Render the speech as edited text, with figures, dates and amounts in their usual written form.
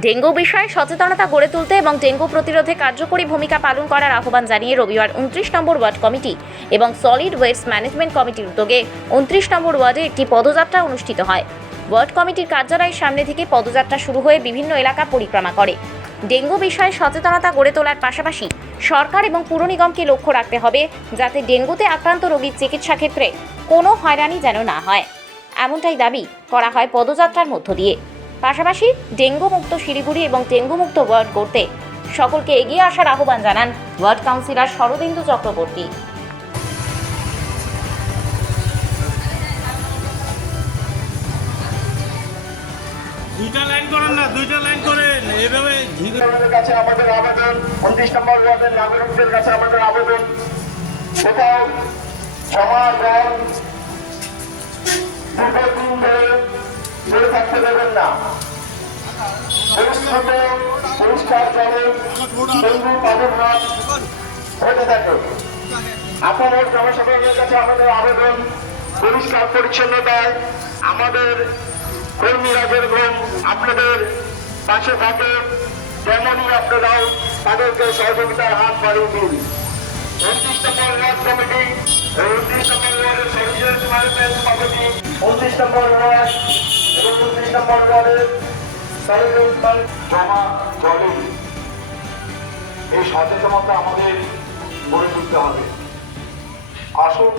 Dengue বিষয়ে সচেতনতা গড়ে তুলতে এবং ডেঙ্গু প্রতিরোধে কার্যকরী ভূমিকা পালন করার আহ্বান জানিয়ে রবিবার 29 নম্বর ওয়ার্ড কমিটি এবং সলিড ওয়েস্ট ম্যানেজমেন্ট কমিটির উদ্যোগে 29 নম্বর ওয়ার্ডে একটি পদযাত্রা অনুষ্ঠিত হয়। ওয়ার্ড কমিটির কার্যালয়ের সামনে থেকে পদযাত্রা শুরু হয়ে বিভিন্ন এলাকা পরিক্রমা করে। ডেঙ্গু বিষয়ে সচেতনতা গড়ে তোলার পাশাপাশি সরকার এবং পুর নিগমকে লক্ষ্য রাখতে হবে যাতে ডেঙ্গুতে আক্রান্ত রোগীর চিকিৎসা ক্ষেত্রে কোনো হয়রানি যেন না হয়, এমনটাই দাবি করা হয় পদযাত্রার মধ্য দিয়ে। পাশাপাশি ডেঙ্গু মুক্ত শিলিগুড়ি এবং ডেঙ্গু মুক্ত ওয়ার্ড করতে সকলকে এগিয়ে আসার আহ্বান জানান ওয়ার্ড কাউন্সিলর শরদিন্দু চক্রবর্তী। দুইটা লাইন করেন না, দুইটা লাইন করেন এভাবে। কাছে আমাদের আবেদন, 29 নম্বর ওয়ার্ডের নাগরিকদের কাছে আমাদের আবেদন, কোথাও জমা জল দীর্ঘদিন ধরে পড়ে থাকতে দেবেন না। পরিশ্রুত পরিষ্কার জলে ডেঙ্গু প্রাদুর্ভাব হতে থাকে। আপনাদের জনসাধারণের কাছে আমাদের আবেদন, পরিষ্কার পরিচ্ছন্নতায় আমাদের কর্মীরা যেরকম আপনাদের পাশে থাকে তেমনই আপনারাও তাদেরকে সহযোগিতার হাত বাড়িয়ে দিন। 29 নম্বর ওয়ার্ড কমিটি, 29 নম্বর ওয়ার্ডের সলিড ম্যানেজমেন্ট কমিটি, 29 নম্বর ওয়ার্ড এবং 29 নম্বর ওয়ার্ডের সলিড জমা জলে এই সচেতনতা আমাদের গড়ে তুলতে হবে। আসুন